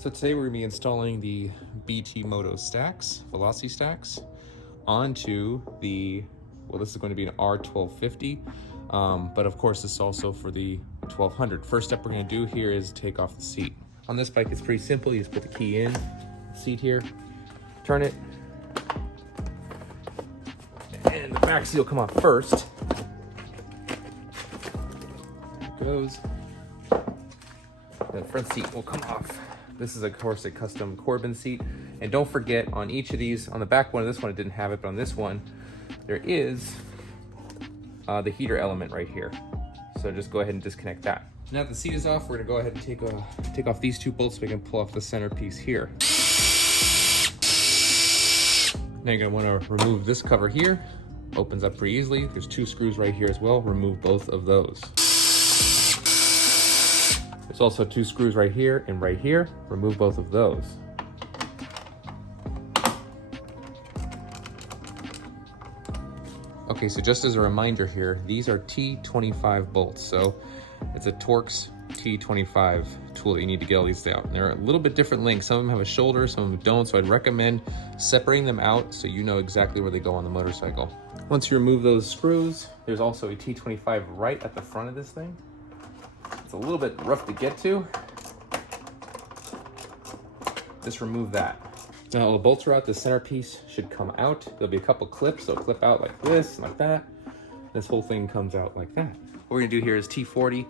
So today we're going to be installing the BT Moto stacks, velocity stacks, onto the, well, this is going to be an R1250, but of course this is also for the 1200. First step we're going to do here is take off the seat. On this bike it's pretty simple. You just put the key in, the seat here, turn it, and the back seal will come off first. There it goes. The front seat will come off. This is of course a custom Corbin seat. And don't forget, on each of these, on the back one of this one it didn't have it, but on this one there is the heater element right here. So just go ahead and disconnect that. Now that the seat is off, we're gonna go ahead and take off these two bolts so we can pull off the centerpiece here. Now you're gonna wanna remove this cover here. Opens up pretty easily. There's two screws right here as well. Remove both of those. There's also two screws right here and right here. Remove both of those. Okay, so just as a reminder here, these are T25 bolts. So it's a Torx T25 tool that you need to get all these out. They're a little bit different lengths. Some of them have a shoulder, some of them don't. So I'd recommend separating them out so you know exactly where they go on the motorcycle. Once you remove those screws, there's also a T25 right at the front of this thing. It's a little bit rough to get to. Just remove that. Now all the bolts are out, the centerpiece should come out. There'll be a couple clips, so clip out like this, like that. This whole thing comes out like that. What we're gonna do here is T40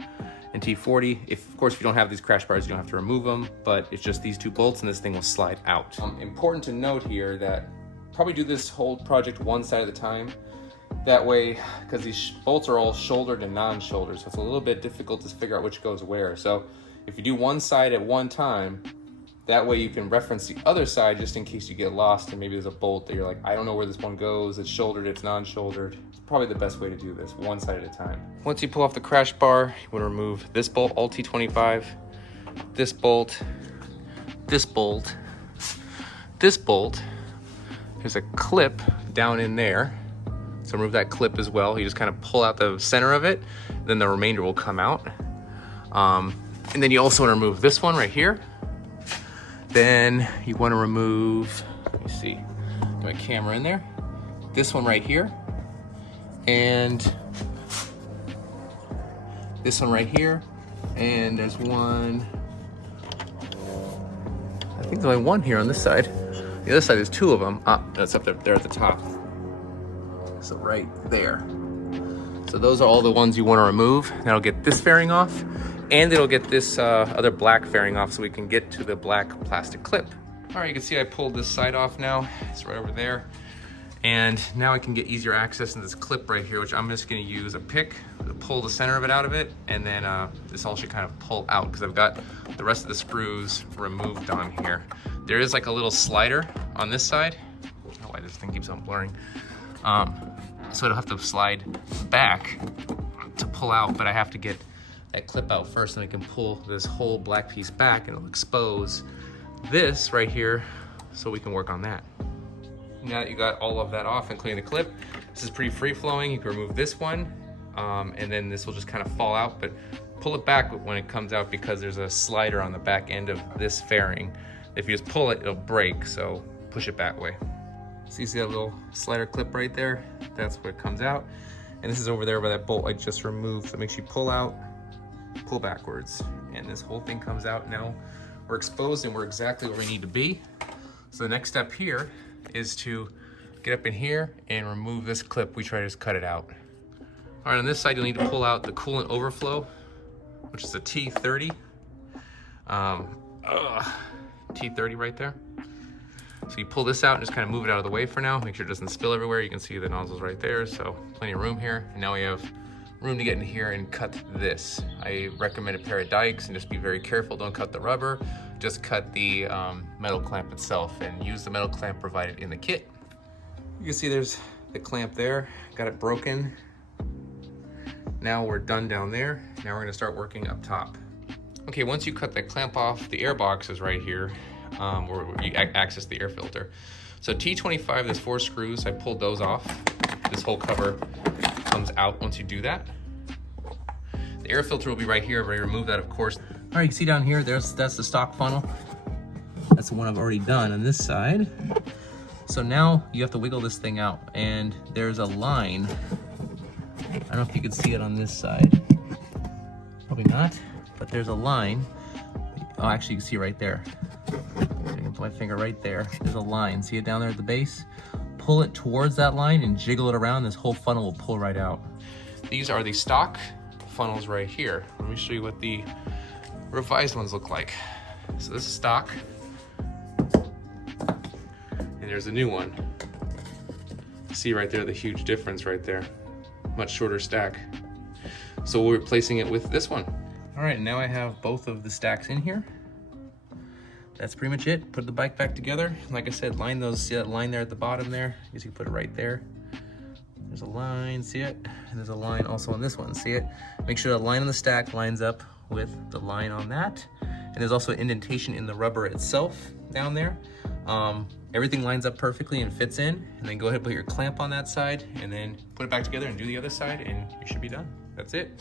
and T40. Of course, if you don't have these crash bars, you don't have to remove them, but it's just these two bolts and this thing will slide out. Important to note here that probably do this whole project one side at a time. That way, because these bolts are all shouldered and non-shouldered, so it's a little bit difficult to figure out which goes where. So if you do one side at one time, that way you can reference the other side just in case you get lost and maybe there's a bolt that you're like, I don't know where this one goes, it's shouldered, it's non-shouldered. It's probably the best way to do this, one side at a time. Once you pull off the crash bar, you want to remove this bolt, all T25, this bolt, this bolt, this bolt. There's a clip down in there. So remove that clip as well. You just kind of pull out the center of it, then the remainder will come out. And then you also want to remove this one right here. Then you want to remove, let me see, got my camera in there. This one right here. And this one right here. And there's one, I think there's only one here on this side. The other side, there's two of them. That's up there at the top. So right there. So those are all the ones you want to remove. That'll get this fairing off, and it'll get this other black fairing off so we can get to the black plastic clip. All right, you can see I pulled this side off now. It's right over there. And now I can get easier access to this clip right here, which I'm just gonna use a pick to pull the center of it out of it. And then this all should kind of pull out because I've got the rest of the screws removed on here. There is like a little slider on this side. I don't know why this thing keeps on blurring. So it'll have to slide back to pull out, but I have to get that clip out first, and I can pull this whole black piece back and it'll expose this right here so we can work on that. Now that you got all of that off and clean the clip, this is pretty free flowing. You can remove this one and then this will just kind of fall out, but pull it back when it comes out because there's a slider on the back end of this fairing. If you just pull it, it'll break, so push it back way. So you see that little slider clip right there? That's where it comes out. And this is over there by that bolt I just removed. So make sure you pull out, pull backwards, and this whole thing comes out. Now we're exposed and we're exactly where we need to be. So the next step here is to get up in here and remove this clip. We try to just cut it out. All right, on this side, you'll need to pull out the coolant overflow, which is a T30. T30 right there. So you pull this out and just kind of move it out of the way for now. Make sure it doesn't spill everywhere. You can see the nozzles right there, so plenty of room here. And now we have room to get in here and cut this. I recommend a pair of dikes and just be very careful. Don't cut the rubber, just cut the metal clamp itself and use the metal clamp provided in the kit. You can see there's the clamp there. Got it broken. Now we're done down there. Now we're gonna start working up top. Okay, once you cut that clamp off, the air box is right here. Where you access the air filter. So T25, there's 4 screws. I pulled those off. This whole cover comes out once you do that. The air filter will be right here. I've already removed that, of course. All right, you can see down here, that's the stock funnel. That's the one I've already done on this side. So now you have to wiggle this thing out, and there's a line. I don't know if you can see it on this side. Probably not, but there's a line. Oh, actually you can see right there. I can put my finger right there. There's a line. See it down there at the base? Pull it towards that line and jiggle it around. This whole funnel will pull right out. These are the stock funnels right here. Let me show you what the revised ones look like. So this is stock. And there's a new one. See right there the huge difference right there. Much shorter stack. So we're replacing it with this one. All right, now I have both of the stacks in here. That's pretty much it. Put the bike back together. Like I said, line those, see that line there at the bottom there? I guess you can put it right there. There's a line, see it? And there's a line also on this one, see it? Make sure the line on the stack lines up with the line on that. And there's also an indentation in the rubber itself down there. Everything lines up perfectly and fits in. And then go ahead and put your clamp on that side and then put it back together and do the other side and you should be done. That's it.